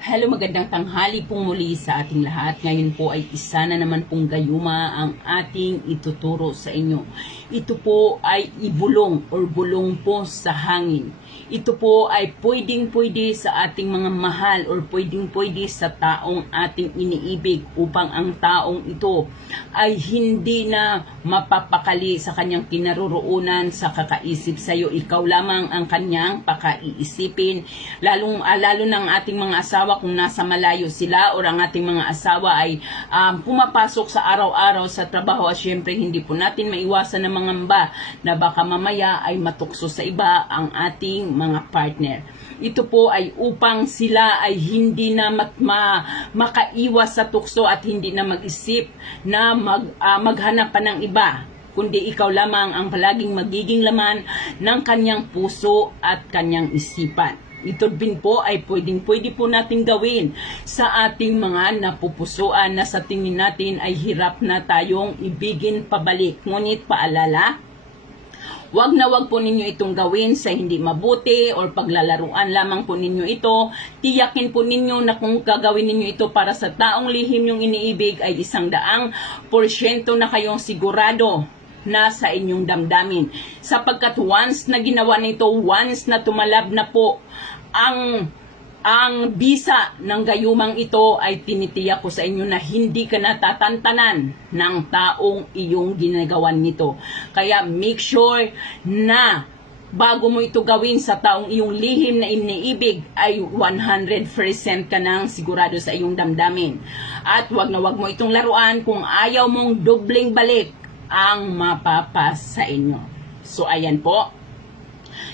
Hello, magandang tanghali pong muli sa ating lahat. Ngayon po ay isa na naman pong gayuma ang ating ituturo sa inyo. Ito po ay ibulong or bulong po sa hangin. Ito po ay pwedeng-pwede sa ating mga mahal or pwedeng-pwede sa taong ating iniibig upang ang taong ito ay hindi na mapapakali sa kanyang kinaroroonan sa kakaisip sa iyo. Ikaw lamang ang kanyang pakaiisipin. Lalo ng ating mga asawa kung nasa malayo sila o ang ating mga asawa ay pumapasok sa araw-araw sa trabaho at syempre hindi po natin maiwasan na mangamba na baka mamaya ay matukso sa iba ang ating mga partner. Ito po ay upang sila ay hindi na makaiwas sa tukso at hindi na mag-isip na maghanap pa ng iba, kundi ikaw lamang ang palaging magiging laman ng kanyang puso at kanyang isipan. Ito din po ay pwede po natin gawin sa ating mga napupusuan na sa tingin natin ay hirap na tayong ibigin pabalik. Ngunit paalala, wag na wag po ninyo itong gawin sa hindi mabuti or paglalaruan lamang po ninyo ito. Tiyakin po ninyo na kung gagawin ninyo ito para sa taong lihim yung iniibig ay 100% na kayong sigurado na sa inyong damdamin. Sapagkat once na ginawa nito, once na tumalab na po ang bisa ng gayumang ito, ay tinitiyak ko sa inyo na hindi ka natatantanan ng taong iyong ginagawan nito. Kaya make sure na bago mo ito gawin sa taong iyong lihim na iniibig ay 100% ka nang sigurado sa iyong damdamin. At wag na wag mo itong laruan kung ayaw mong dobling balik ang mapapas sa inyo. So ayan po.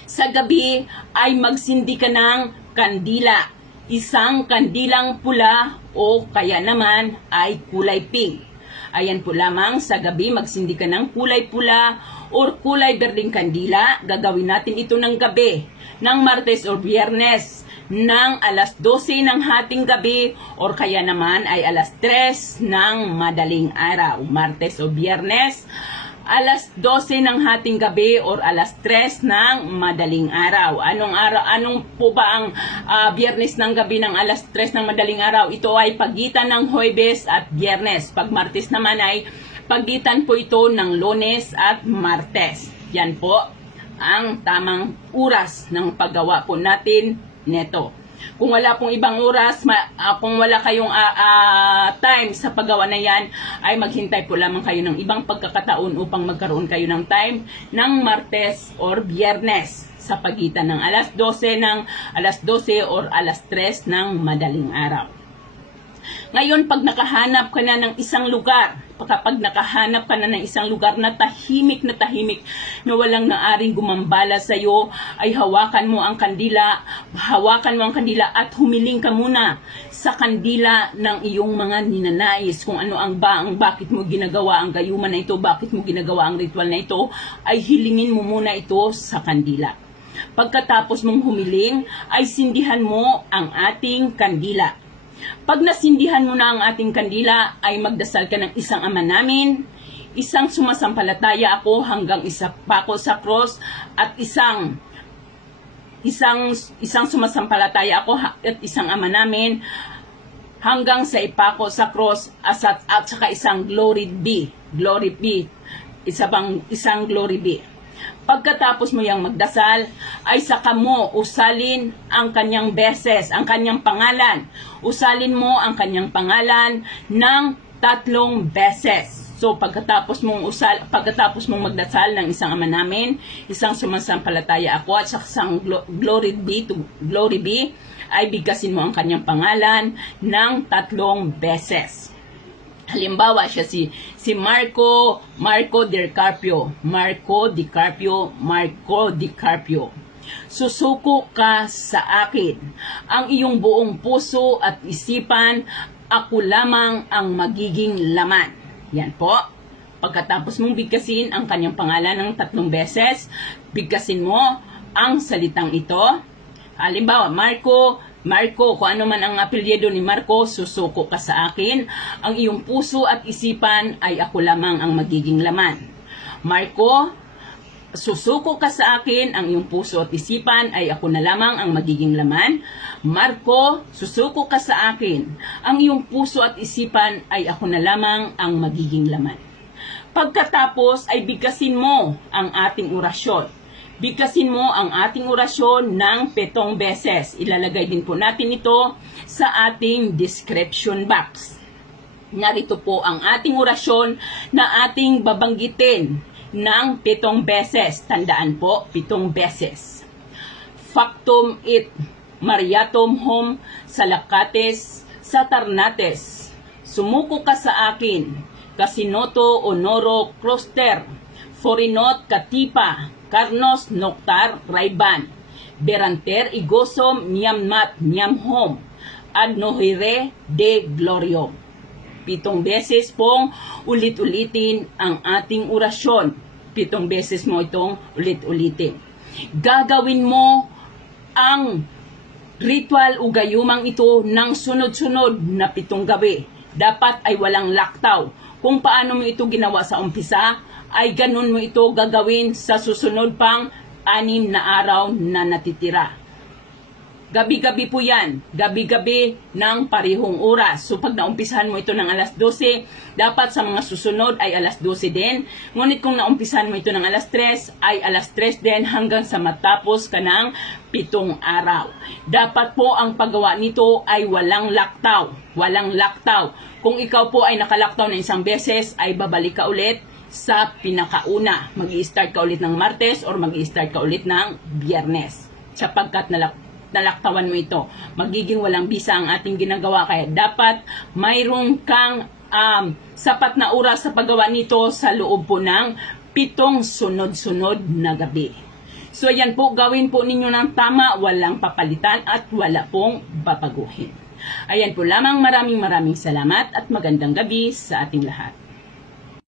Sa gabi ay magsindi ka ng kandila. Isang kandilang pula o kaya naman ay kulay pink. Ayan po lamang, sa gabi magsindi ka ng kulay pula or kulay berdeng kandila. Gagawin natin ito ng gabi, ng Martes o Biyernes, ng alas 12 ng hating gabi or kaya naman ay alas 3 ng madaling araw. Martes o Biyernes, alas 12 ng hating gabi or alas 3 ng madaling araw. Anong po ba ang Biyernes ng gabi ng alas 3 ng madaling araw? Ito ay pagitan ng Huwebes at Biyernes. Pag Martes naman ay pagitan po ito ng Lunes at Martes. Yan po ang tamang oras ng paggawa po natin neto. Kung wala pong ibang oras, kung wala kayong time sa paggawa na yan, ay maghintay po lamang kayo ng ibang pagkakataon upang magkaroon kayo ng time ng Martes or Biyernes sa pagitan ng alas 12 or alas 3 ng madaling araw. Ngayon, pag nakahanap ka na ng isang lugar, na tahimik na walang naaring gumambala sa iyo, ay hawakan mo ang kandila at humiling ka muna sa kandila ng iyong mga ninanais. Kung ano bakit mo ginagawa ang gayuma na ito, bakit mo ginagawa ang ritual na ito, ay hilingin mo muna ito sa kandila. Pagkatapos mong humiling, ay sindihan mo ang ating kandila. Pag nasindihan mo na ang ating kandila, ay magdasal ka ng isang Ama namin, isang sumasampalataya ako hanggang isa pa ako sa cross, at isang sumasampalataya ako at isang Ama namin hanggang sa ipako sa cross, at saka isang glory be, isang glory be. Pagkatapos mo yang magdasal, ay saka mo usalin ang kanyang beses, ang kanyang pangalan. Usalin mo ang kanyang pangalan ng 3 beses. So pagkatapos mong magdasal ng isang Ama namin, isang sumasampalataya ako, at isang glory be, ay bigkasin mo ang kanyang pangalan ng 3 beses. Halimbawa, siya si Marco DiCarpio. Susuko ka sa akin. Ang iyong buong puso at isipan, ako lamang ang magiging laman. Yan po. Pagkatapos mong bigkasin ang kanyang pangalan ng 3 beses, bigkasin mo ang salitang ito. Halimbawa, Marco, kung ano man ang apelyido ni Marco, susuko ka sa akin. Ang iyong puso at isipan ay ako lamang ang magiging laman. Marco, susuko ka sa akin, ang iyong puso at isipan ay ako na lamang ang magiging laman. Marco, susuko ka sa akin. Ang iyong puso at isipan ay ako na lamang ang magiging laman. Pagkatapos ay bigkasin mo ang ating orasyon. Bigkasin mo ang ating orasyon ng 7 beses. Ilalagay din po natin ito sa ating description box. Narito po ang ating orasyon na ating babanggitin ng 7 beses. Tandaan po, 7 beses. Factum it Mariatum hom salakates satarnates. Sumuko ka sa akin. Kasinoto honoro croster. Forinot katipa. Karnos noktar raiban. Beranter igosom niammat niamhom. Ad nohire de gloriom. 7 beses pong ulit-ulitin ang ating orasyon. 7 beses mo itong ulit-ulitin. Gagawin mo ang ritual o gayumang ito ng sunod-sunod na 7 gabi. Dapat ay walang laktaw. Kung paano mo ito ginawa sa umpisa, ay ganun mo ito gagawin sa susunod pang 6 na araw na natitira. Gabi-gabi po yan. Gabi-gabi ng parihong oras. So pag naumpisahan mo ito ng alas 12, dapat sa mga susunod ay alas 12 din. Ngunit kung naumpisahan mo ito ng alas 3, ay alas 3 din hanggang sa matapos ka ng 7 araw. Dapat po ang paggawa nito ay walang laktaw. Walang laktaw. Kung ikaw po ay nakalaktaw na 1 beses, ay babalik ka ulit sa pinakauna. Mag-i-start ka ulit ng Martes or mag-i-start ka ulit ng Biyernes. Sapagkat nalaktawan mo ito. Magiging walang bisa ang ating ginagawa. Kaya dapat mayroon kang sapat na oras sa paggawa nito sa loob po ng 7 sunod-sunod na gabi. So yan po, gawin po ninyo ng tama, walang papalitan at wala pong babaguhin. Ayan po lamang, maraming salamat at magandang gabi sa ating lahat.